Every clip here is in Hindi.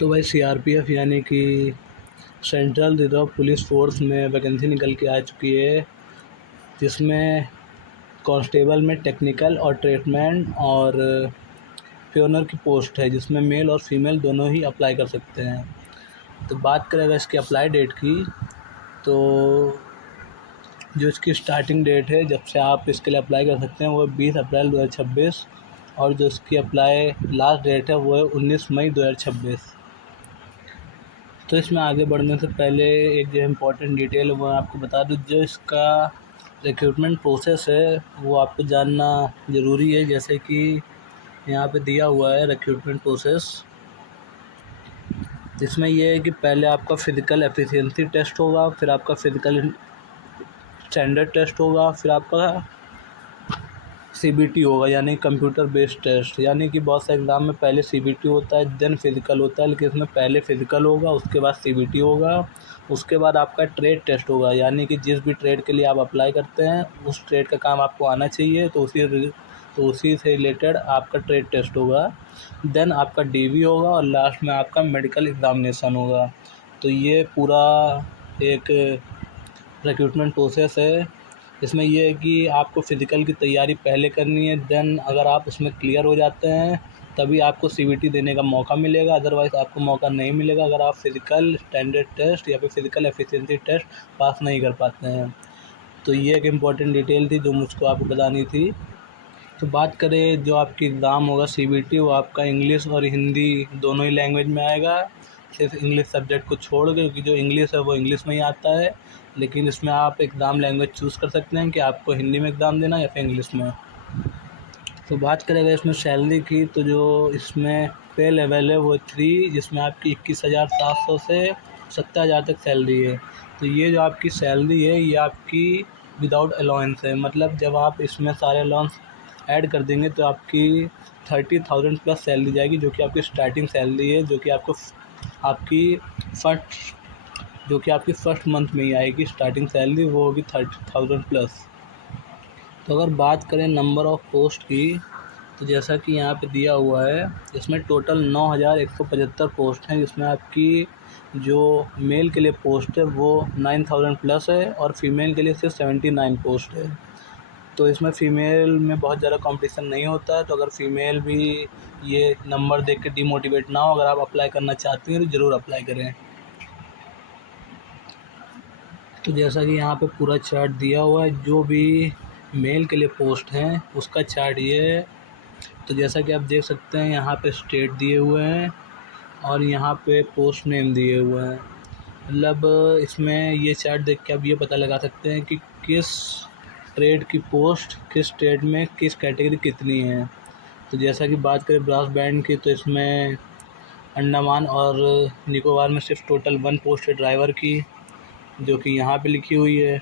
तो भाई सीआरपीएफ यानी कि सेंट्रल रिज़र्व पुलिस फ़ोर्स में वैकेंसी निकल के आ चुकी है, जिसमें कांस्टेबल में टेक्निकल और ट्रीटमेंट और प्योनर की पोस्ट है, जिसमें मेल और फीमेल दोनों ही अप्लाई कर सकते हैं। तो बात करें अगर इसकी अप्लाई डेट की, तो जो इसकी स्टार्टिंग डेट है जब से आप इसके लिए अप्लाई कर सकते हैं वो 20 अप्रैल 2026 और जो इसकी अप्लाई लास्ट डेट है वो है 19 मई 2026। तो इसमें आगे बढ़ने से पहले एक जो इम्पोर्टेंट डिटेल है वो आपको बता दूँ, जो इसका रिक्रूटमेंट प्रोसेस है वो आपको जानना ज़रूरी है। जैसे कि यहाँ पे दिया हुआ है रिक्रूटमेंट प्रोसेस, जिसमें ये है कि पहले आपका फ़िज़िकल एफिशिएंसी टेस्ट होगा, फिर आपका फ़िज़िकल स्टैंडर्ड टेस्ट होगा, फिर आपका सीबीटी होगा यानी कंप्यूटर बेस्ड टेस्ट। यानी कि बहुत से एग्ज़ाम में पहले सीबीटी होता है देन फिज़िकल होता है, लेकिन इसमें पहले फ़िज़िकल होगा उसके बाद सीबीटी होगा, उसके बाद आपका ट्रेड टेस्ट होगा। यानी कि जिस भी ट्रेड के लिए आप अप्लाई करते हैं उस ट्रेड का काम आपको आना चाहिए, तो उसी से रिलेटेड आपका ट्रेड टेस्ट होगा। देन आपका डीवी होगा और लास्ट में आपका मेडिकल एग्ज़ामिनेशन होगा। तो ये पूरा एक रिक्रूटमेंट प्रोसेस है। इसमें ये है कि आपको फ़िज़िकल की तैयारी पहले करनी है, देन अगर आप उसमें क्लियर हो जाते हैं तभी आपको सीबीटी देने का मौका मिलेगा, अदरवाइज़ आपको मौका नहीं मिलेगा अगर आप फ़िज़िकल स्टैंडर्ड टेस्ट या फिर फ़िज़िकल एफिशिएंसी टेस्ट पास नहीं कर पाते हैं। तो ये एक इम्पॉर्टेंट डिटेल थी जो मुझको आपको बतानी थी। तो बात करें जो आपकी एग्ज़ाम होगा सीबीटी, वो आपका इंग्लिश और हिंदी दोनों ही लैंग्वेज में आएगा, सिर्फ इंग्लिश सब्जेक्ट को छोड़ के, क्योंकि जो इंग्लिश है वो इंग्लिश में ही आता है। लेकिन इसमें आप एग्ज़ाम लैंग्वेज चूज़ कर सकते हैं कि आपको हिंदी में एग्ज़ाम देना या फिर इंग्लिश में। तो बात करें अगर इसमें सैलरी की, तो जो इसमें पे लेवल है वो 3, जिसमें आपकी 21,700 से 70,000 तक सैलरी है। तो ये जो आपकी सैलरी है ये आपकी विदाउट अलाउंस है, मतलब जब आप इसमें सारे अलाउंस ऐड कर देंगे तो आपकी 30,000 प्लस सैलरी जाएगी, जो कि आपकी स्टार्टिंग सैलरी है, जो कि आपकी फ़र्स्ट मंथ में ही आएगी। स्टार्टिंग सैलरी वो होगी 30,000 प्लस। तो अगर बात करें नंबर ऑफ़ पोस्ट की, तो जैसा कि यहाँ पे दिया हुआ है, इसमें टोटल 9,175 पोस्ट हैं, जिसमें आपकी जो मेल के लिए पोस्ट है वो 9,000 प्लस है और फीमेल के लिए सिर्फ 79 पोस्ट है। तो इसमें फ़ीमेल में बहुत ज़्यादा कंपटीशन नहीं होता है, तो अगर फ़ीमेल भी ये नंबर देख के डिमोटिवेट ना हो, अगर आप अप्लाई करना चाहती हैं तो ज़रूर अप्लाई करें। तो जैसा कि यहाँ पे पूरा चार्ट दिया हुआ है, जो भी मेल के लिए पोस्ट हैं उसका चार्ट ये है। तो जैसा कि आप देख सकते हैं यहाँ पे स्टेट दिए हुए हैं और यहाँ पे पोस्ट नेम दिए हुए हैं। मतलब इसमें ये चार्ट देख के आप ये पता लगा सकते हैं कि किस ट्रेड की पोस्ट किस ट्रेड में किस कैटेगरी कितनी है। तो जैसा कि बात करें ब्रास बैंड की, तो इसमें अंडमान और निकोबार में सिर्फ टोटल 1 पोस्ट है ड्राइवर की, जो कि यहाँ पे लिखी हुई है।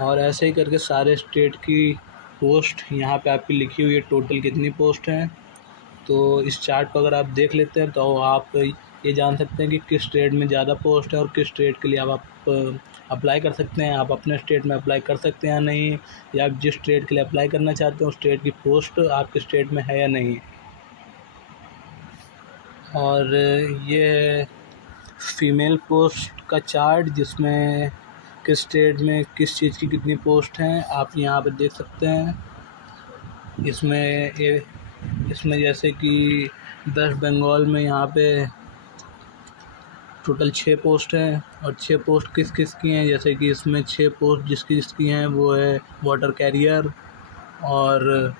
और ऐसे ही करके सारे स्टेट की पोस्ट यहाँ पे आपकी लिखी हुई है, टोटल कितनी पोस्ट हैं। तो इस चार्ट को अगर आप देख लेते हैं तो आप ये जान सकते हैं कि किस स्टेट में ज़्यादा पोस्ट है और किस स्टेट के लिए आप अप्लाई कर सकते हैं। आप अपने स्टेट में अप्लाई कर सकते हैं या नहीं, या आप जिस स्टेट के लिए अप्लाई करना चाहते हैं उस स्टेट की पोस्ट आपके स्टेट में है या नहीं। और ये फ़ीमेल पोस्ट का चार्ट, जिसमें किस स्टेट में किस चीज़ की कितनी पोस्ट हैं, आप यहाँ पे देख सकते हैं। इसमें जैसे कि वेस्ट बंगाल में यहाँ पे टोटल 6 पोस्ट हैं और 6 पोस्ट किस किस की हैं, जैसे कि इसमें 6 पोस्ट जिसकी हैं वो है वाटर कैरियर और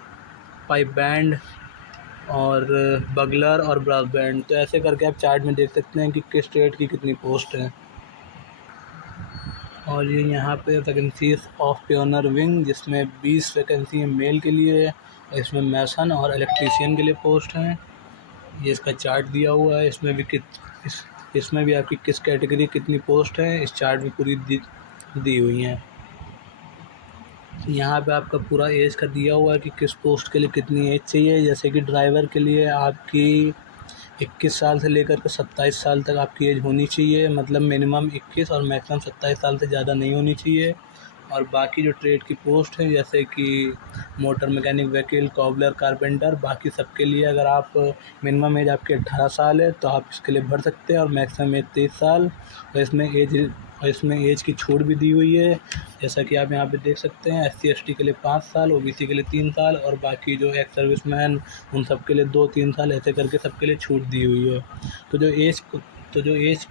पाइप बैंड और बगलर और ब्रास बैंड। तो ऐसे करके आप चार्ट में देख सकते हैं कि किस स्टेट की कितनी पोस्ट है। और ये यहाँ पे वैकेंसीज ऑफ प्योनर विंग, जिसमें 20 वैकेंसी है मेल के लिए, इसमें मैसन और इलेक्ट्रीशियन के लिए पोस्ट हैं। ये इसका चार्ट दिया हुआ है, इसमें भी आपकी किस कैटेगरी कितनी पोस्ट है इस चार्ट में पूरी दी हुई हैं। यहाँ पे आपका पूरा एज का दिया हुआ है कि किस पोस्ट के लिए कितनी एज चाहिए। जैसे कि ड्राइवर के लिए आपकी 21 साल से लेकर के 27 साल तक आपकी एज होनी चाहिए, मतलब मिनिमम 21 और मैक्सिमम 27 साल से ज़्यादा नहीं होनी चाहिए। और बाकी जो ट्रेड की पोस्ट है जैसे कि मोटर मैकेनिक, वकील, कॉबलर, कारपेंटर, बाकी सबके लिए अगर आप मिनिमम एज आपकी 18 साल है तो आप इसके लिए भर सकते हैं और मैक्सिमम एज 23 साल। और इसमें एज की छूट भी दी हुई है, जैसा कि आप यहाँ पे देख सकते हैं। SC ST के लिए 5 साल, OBC के लिए 3 साल और बाकी जो एक्स सर्विसमैन उन सब के लिए 2-3 साल, ऐसे करके सबके लिए छूट दी हुई है। तो जो एज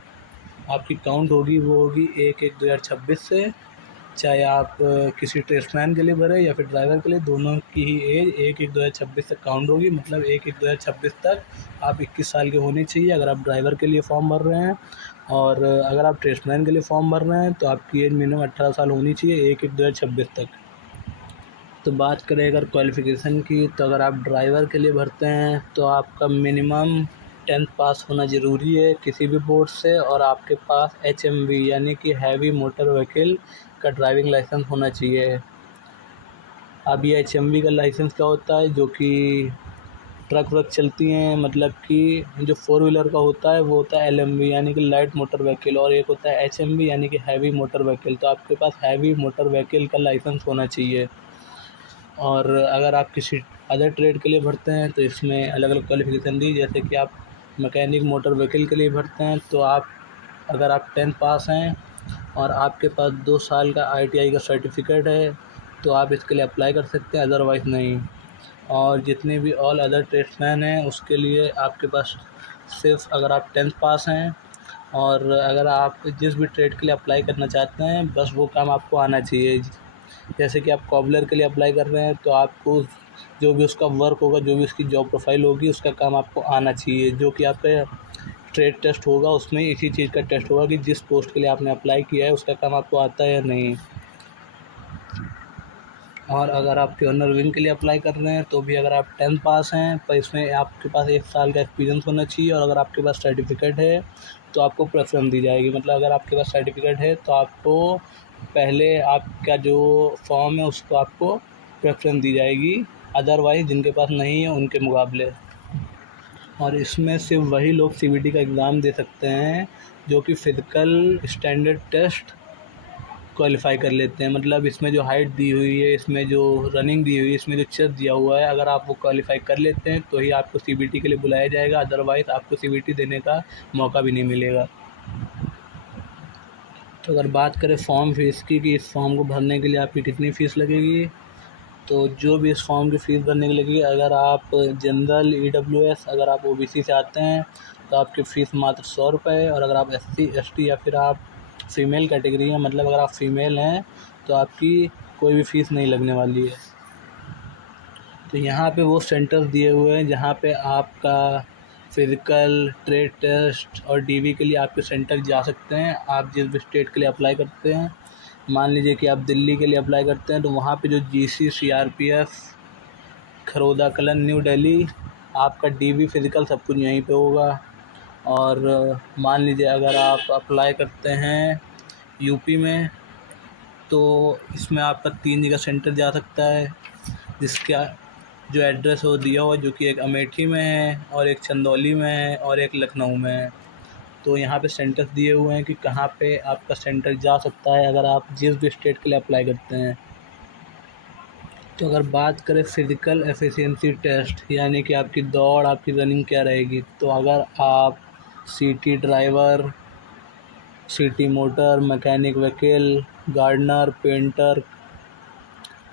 आपकी काउंट होगी वो होगी 1/1/2026 से, चाहे आप किसी ट्रेड्समैन के लिए भरें या फिर ड्राइवर के लिए, दोनों की ही एज 1/1/2026 तक काउंट होगी। मतलब 1/1/2026 तक आप 21 साल के होने चाहिए अगर आप ड्राइवर के लिए फॉर्म भर रहे हैं, और अगर आप ट्रेड्समैन के लिए फॉर्म भर रहे हैं तो आपकी एज मिनिमम 18 साल होनी चाहिए 1/1/2026 तक। तो बात करें अगर क्वालिफ़िकेशन की, तो अगर आप ड्राइवर के लिए भरते हैं तो आपका मिनिमम 10th पास होना ज़रूरी है किसी भी बोर्ड से, और आपके पास HMV यानी कि हैवी मोटर व्हीकल का ड्राइविंग लाइसेंस होना चाहिए। अब ये HMV का लाइसेंस क्या होता है, जो कि ट्रक व्रक चलती हैं, मतलब कि जो 4 व्हीलर का होता है वो होता है LMV यानी कि लाइट मोटर व्हीकल, और एक होता है HMV यानी कि हैवी मोटर व्हीकल। तो आपके पास हैवी मोटर व्हीकल का लाइसेंस होना चाहिए। और अगर आप किसी अदर ट्रेड के लिए भरते हैं तो इसमें अलग अलग क्वालिफ़िकेशन दी, जैसे कि आप मैकेनिक मोटर व्हीकल के लिए भरते हैं तो अगर आप 10th पास हैं और आपके पास 2 साल का ITI का सर्टिफिकेट है तो आप इसके लिए अप्लाई कर सकते हैं, अदरवाइज़ नहीं। और जितने भी ऑल अदर ट्रेड्समैन हैं उसके लिए आपके पास सिर्फ अगर आप 10th पास हैं और अगर आप जिस भी ट्रेड के लिए अप्लाई करना चाहते हैं बस वो काम आपको आना चाहिए। जैसे कि आप कॉबलर के लिए अप्लाई कर रहे हैं तो आपको जो भी उसका वर्क होगा, जो भी उसकी जॉब प्रोफाइल होगी, उसका काम आपको आना चाहिए। जो कि आपका ट्रेड टेस्ट होगा उसमें इसी चीज़ का टेस्ट होगा कि जिस पोस्ट के लिए आपने अप्लाई किया है उसका काम आपको आता है या नहीं। और अगर आप ट्यूनर विंग के लिए अप्लाई कर रहे हैं तो भी अगर आप 10th पास हैं पर इसमें आपके पास 1 साल का एक्सपीरियंस होना चाहिए, और अगर आपके पास सर्टिफिकेट है तो आपको प्रेफ़रेंस दी जाएगी। मतलब अगर आपके पास सर्टिफिकेट है तो आपको पहले आपका जो फॉर्म है उसको आपको प्रेफ़रेंस दी जाएगी, अदरवाइज़ जिनके पास नहीं है उनके मुकाबले। और इसमें सिर्फ वही लोग CVT का एग्ज़ाम दे सकते हैं जो कि फ़िज़िकल स्टैंडर्ड टेस्ट क्वालिफ़ाई कर लेते हैं। मतलब इसमें जो हाइट दी हुई है, इसमें जो रनिंग दी हुई है, इसमें जो चेस्ट दिया हुआ है, अगर आप वो क्वालिफ़ाई कर लेते हैं तो ही आपको CVT के लिए बुलाया जाएगा, अदरवाइज़ आपको CVT देने का मौका भी नहीं मिलेगा। तो अगर बात करें फ़ॉर्म फ़ीस की कि इस फॉर्म को भरने के लिए आपकी कितनी फ़ीस लगेगी, तो जो भी इस फॉर्म की फ़ीस भरने के लिए लगेगी, अगर आप जनरल EWS अगर आप OBC से आते हैं तो आपकी फ़ीस मात्र 100 रुपये है, और अगर आप SC ST या फिर आप फ़ीमेल कैटेगरी हैं, मतलब अगर आप फ़ीमेल हैं तो आपकी कोई भी फ़ीस नहीं लगने वाली है। तो यहाँ पे वो सेंटर्स दिए हुए हैं जहाँ पे आपका फ़िज़िकल, ट्रेड टेस्ट और DV के लिए आपके सेंटर जा सकते हैं, आप जिस भी स्टेट के लिए अप्लाई करते हैं। मान लीजिए कि आप दिल्ली के लिए अप्लाई करते हैं तो वहाँ पे जो GC, CRPF, Kharoda Kalan, new Delhi, आपका DV फ़िज़िकल सब कुछ यहीं पे होगा। और मान लीजिए अगर आप अप्लाई करते हैं यूपी में तो इसमें आपका 3 जगह सेंटर जा सकता है, जिसका जो एड्रेस है वो दिया हुआ है, जो कि एक अमेठी में है और एक चंदौली में है और एक लखनऊ में है। तो यहाँ पे सेंटर्स दिए हुए हैं कि कहाँ पे आपका सेंटर जा सकता है अगर आप जिस भी स्टेट के लिए अप्लाई करते हैं। तो अगर बात करें फ़िज़िकल एफिशिएंसी टेस्ट यानी कि आपकी दौड़, आपकी रनिंग क्या रहेगी, तो अगर आप city driver, city motor, mechanic vehicle, gardener, painter,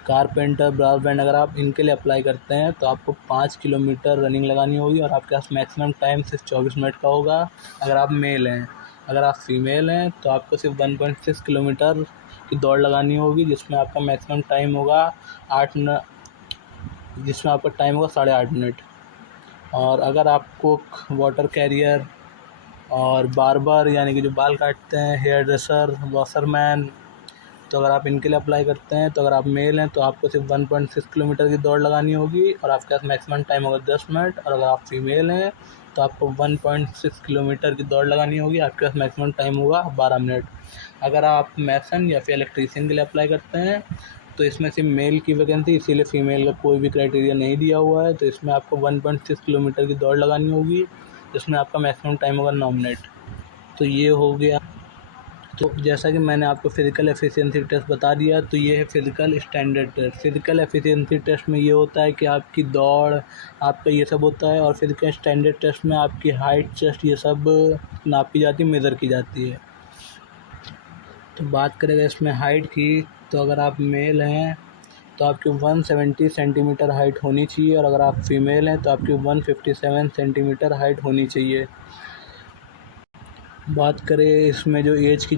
carpenter, brass band, अगर आप इनके लिए अप्लाई करते हैं तो आपको 5 किलोमीटर रनिंग लगानी होगी और आपके पास मैक्सिमम टाइम सिर्फ 24 मिनट का होगा अगर आप मेल हैं। अगर आप फीमेल हैं तो आपको सिर्फ 1.6 किलोमीटर की दौड़ लगानी होगी, जिसमें आपका मैक्सिमम टाइम होगा 8.5 मिनट। और अगर आपको वाटर कैरियर और बार्बर यानी कि जो बाल काटते हैं, हेयर ड्रेसर, वॉशरमैन, तो अगर आप इनके लिए अप्लाई करते हैं तो अगर आप मेल हैं तो आपको सिर्फ 1.6 किलोमीटर की दौड़ लगानी होगी और आपके पास मैक्सिमम टाइम होगा 10 मिनट। और अगर आप फीमेल हैं तो आपको 1.6 किलोमीटर की दौड़ लगानी होगी, आपके पास मैक्सिमम टाइम होगा 12 मिनट। अगर आप मैसन या फिर इलेक्ट्रीशियन के लिए अप्लाई करते हैं तो इसमें सिर्फ मेल की वैकेंसी, इसीलिए फ़ीमेल का कोई भी क्राइटेरिया नहीं दिया हुआ है। तो इसमें आपको 1.6 किलोमीटर की दौड़ लगानी होगी, जिसमें आपका मैक्सिमम टाइम होगा 9 मिनट। तो ये हो गया तो जैसा कि मैंने आपको फ़िज़िकल एफिशिएंसी टेस्ट बता दिया, तो ये है physical standard test. Physical efficiency test में ये होता है कि आपकी दौड़, आपका ये सब होता है, और फ़िज़िकल स्टैंडर्ड टेस्ट में आपकी हाइट, चेस्ट ये सब नापी जाती है, मेज़र की जाती है। तो बात करें अगर इसमें हाइट की, तो अगर आप मेल हैं तो आपकी 170 सेंटीमीटर हाइट होनी चाहिए, और अगर आप फीमेल हैं तो आपकी 157 सेंटीमीटर हाइट होनी चाहिए। बात करें इसमें जो एज की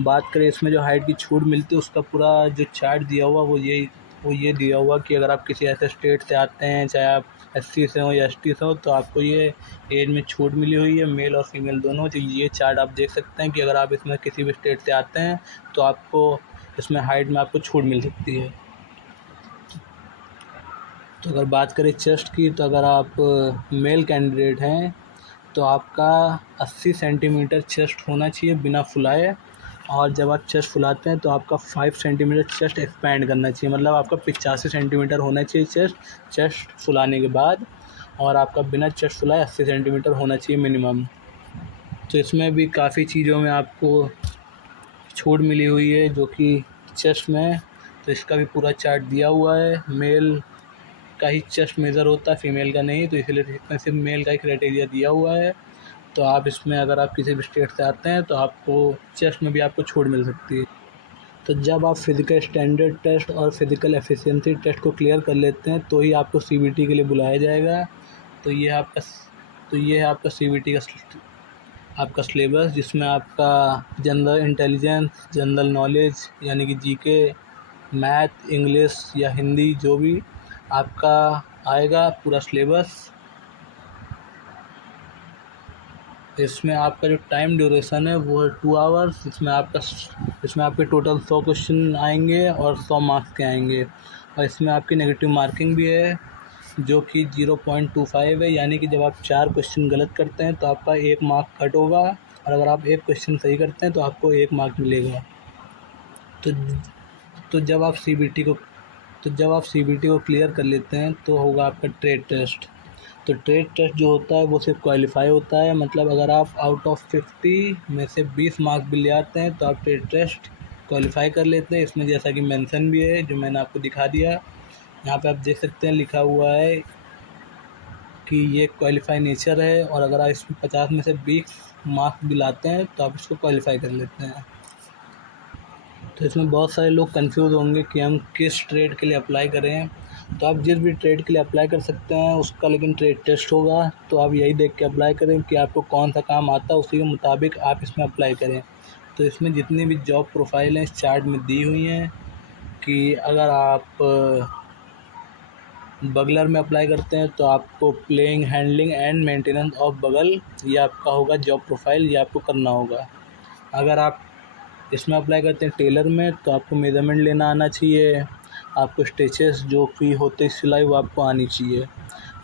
बात करें इसमें जो हाइट की छूट मिलती है, उसका पूरा जो चार्ट दिया हुआ वो ये दिया हुआ कि अगर आप किसी ऐसे स्टेट से आते हैं, चाहे आप SC से हो या ST से हो, तो आपको ये एज में छूट मिली हुई है, मेल और फीमेल दोनों। तो ये चार्ट आप देख सकते हैं कि अगर आप इसमें किसी भी स्टेट से आते हैं तो आपको इसमें हाइट में आपको छूट मिल सकती है। तो अगर बात करें चेस्ट की, तो अगर आप मेल कैंडिडेट हैं तो आपका 80 सेंटीमीटर चेस्ट होना चाहिए बिना फुलाए, और जब आप चेस्ट फुलाते हैं तो आपका 5 सेंटीमीटर चेस्ट एक्सपैंड करना चाहिए, मतलब आपका 85 सेंटीमीटर होना चाहिए चेस्ट फुलाने के बाद, और आपका बिना चेस्ट फुलाए 80 सेंटीमीटर होना चाहिए मिनिमम। तो इसमें भी काफ़ी चीज़ों में आपको छूट मिली हुई है जो कि चेस्ट में, तो इसका भी पूरा चार्ट दिया हुआ है। मेल का ही चेस्ट मेज़र होता है, फीमेल का नहीं, तो इसलिए इसमें सिर्फ मेल का ही क्राइटेरिया दिया हुआ है। तो आप इसमें अगर आप किसी भी स्टेट से आते हैं तो आपको चेस्ट में भी आपको छूट मिल सकती है। तो जब आप फ़िज़िकल स्टैंडर्ड टेस्ट और फ़िज़िकल एफिशिएंसी टेस्ट को क्लियर कर लेते हैं तो ही आपको CBT के लिए बुलाया जाएगा। तो ये है आपका CBT का आपका सिलेबस, जिसमें आपका जनरल इंटेलिजेंस, जनरल नॉलेज यानी कि GK, मैथ, इंग्लिश या हिंदी जो भी आपका आएगा पूरा सिलेबस। इसमें आपका जो टाइम ड्यूरेशन है वो है 2 आवर्स। इसमें आपके टोटल 100 क्वेश्चन आएंगे और 100 मार्क्स के आएंगे, और इसमें आपकी नेगेटिव मार्किंग भी है जो कि 0.25 है, यानी कि जब आप 4 क्वेश्चन गलत करते हैं तो आपका 1 मार्क कट होगा, और अगर आप 1 क्वेश्चन सही करते हैं तो आपको 1 मार्क मिलेगा। तो तो जब आप CBT को क्लियर कर लेते हैं तो होगा आपका ट्रेड टेस्ट। तो ट्रेड टेस्ट जो होता है वो सिर्फ क्वालिफाई होता है, मतलब अगर आप आउट ऑफ 50 में से 20 मार्क्स भी ले आते हैं तो आप ट्रेड टेस्ट क्वालिफाई कर लेते हैं। इसमें जैसा कि मेंशन भी है जो मैंने आपको दिखा दिया, यहाँ पे आप देख सकते हैं लिखा हुआ है कि ये क्वालिफाई नेचर है, और अगर आप इसमें 50 में से 20 मार्क्स भी लाते हैं तो आप इसको क्वालिफाई कर लेते हैं। तो इसमें बहुत सारे लोग कंफ्यूज होंगे कि हम किस ट्रेड के लिए अप्लाई करें। तो आप जिस भी ट्रेड के लिए अप्लाई कर सकते हैं उसका लेकिन ट्रेड टेस्ट होगा, तो आप यही देख के अप्लाई करें कि आपको कौन सा काम आता है, उसी के मुताबिक आप इसमें अप्लाई करें। तो इसमें जितनी भी जॉब प्रोफाइल हैं इस चार्ट में दी हुई हैं कि अगर आप बगलर में अप्लाई करते हैं तो आपको playing, handling and maintenance of बगल, ये आपका होगा जॉब प्रोफाइल, ये आपको करना होगा। अगर आप इसमें अप्लाई करते हैं टेलर में तो आपको मेज़रमेंट लेना आना चाहिए, आपको स्टिचेस जो भी होते हैं सिलाई वो आपको आनी चाहिए।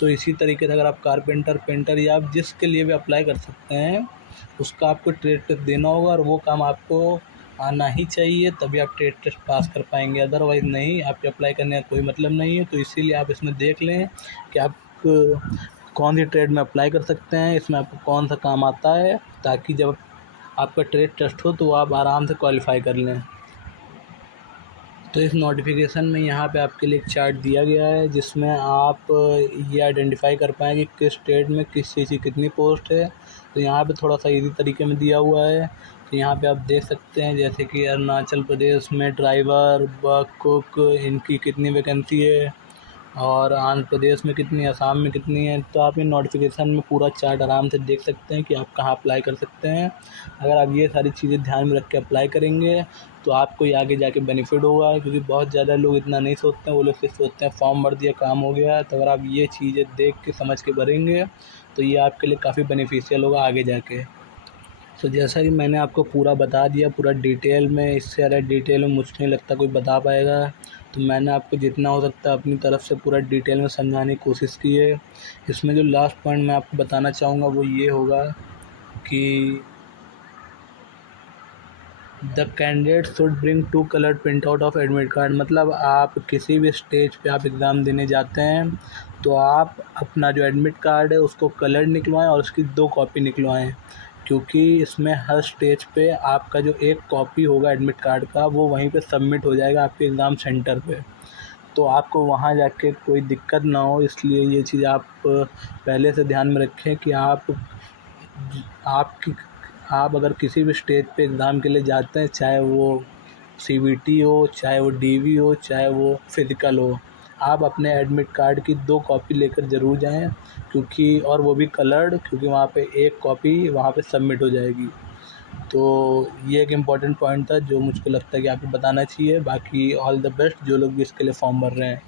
तो इसी तरीके से अगर आप कारपेंटर, पेंटर या आप जिसके लिए भी अप्लाई कर सकते हैं उसका आपको ट्रेड टेस्ट देना होगा, और वो काम आपको आना ही चाहिए, तभी आप ट्रेड टेस्ट पास कर पाएंगे, अदरवाइज़ नहीं, आपके अप्लाई करने का कोई मतलब नहीं है। तो इसीलिए आप इसमें देख लें कि आप कौन सी ट्रेड में अप्लाई कर सकते हैं, इसमें आपको कौन सा काम आता है, ताकि जब आपका ट्रेड टेस्ट हो तो वो आप आराम से क्वालिफाई कर लें। तो इस नोटिफिकेशन में यहाँ पे आपके लिए एक चार्ट दिया गया है जिसमें आप ये आइडेंटिफाई कर पाएँ कि किस स्टेट में किस चीज़ की कितनी पोस्ट है। तो यहाँ पे थोड़ा सा इजी तरीके में दिया हुआ है। तो यहाँ पे आप देख सकते हैं जैसे कि अरुणाचल प्रदेश में ड्राइवर, कुक, इनकी कितनी वैकेंसी है, और आंध्र प्रदेश में कितनी, असम में कितनी है। तो आप इन नोटिफिकेशन में पूरा चार्ट आराम से देख सकते हैं कि आप कहाँ अप्लाई कर सकते हैं। अगर आप ये सारी चीज़ें ध्यान में रख के अप्लाई करेंगे तो आपको ये आगे जाके बेनिफिट होगा, क्योंकि बहुत ज़्यादा लोग इतना नहीं सोचते हैं, वो लोग सिर्फ सोचते हैं फॉर्म भर दिया काम हो गया। तो अगर आप ये चीज़ें देख के समझ के भरेंगे तो ये आपके लिए काफ़ी बेनिफिशियल होगा आगे जाके। तो जैसा कि मैंने आपको पूरा बता दिया, पूरा डिटेल में, इससे ज़्यादा डिटेल में मुझे नहीं लगता कोई बता पाएगा। तो मैंने आपको जितना हो सकता है अपनी तरफ से पूरा डिटेल में समझाने की कोशिश की है। इसमें जो लास्ट पॉइंट मैं आपको बताना चाहूँगा वो ये होगा कि the candidate should bring 2 coloured print out of admit card. मतलब आप किसी भी स्टेज पे आप एग्ज़ाम देने जाते हैं तो आप अपना जो एडमिट कार्ड है उसको कलर्ड निकलवाएँ और उसकी 2 कॉपी निकलवाएँ, क्योंकि इसमें हर स्टेज पे आपका जो एक कॉपी होगा एडमिट कार्ड का वो वहीं पे सबमिट हो जाएगा आपके एग्ज़ाम सेंटर पे। तो आपको वहाँ जाके कोई दिक्कत ना हो, इसलिए ये चीज़ आप पहले से ध्यान में रखें कि आपकी आप अगर किसी भी स्टेज पे एग्ज़ाम के लिए जाते हैं, चाहे वो सीबीटी हो, चाहे वो डीवी हो, चाहे वो फिज़िकल हो, आप अपने एडमिट कार्ड की 2 कॉपी लेकर ज़रूर जाएँ, क्योंकि और वो भी कलर्ड, क्योंकि वहाँ पे एक कॉपी वहाँ पे सबमिट हो जाएगी। तो ये एक इम्पॉर्टेंट पॉइंट था जो मुझको लगता है कि आपको बताना चाहिए। बाकी ऑल द बेस्ट जो लोग भी इसके लिए फॉर्म भर रहे हैं।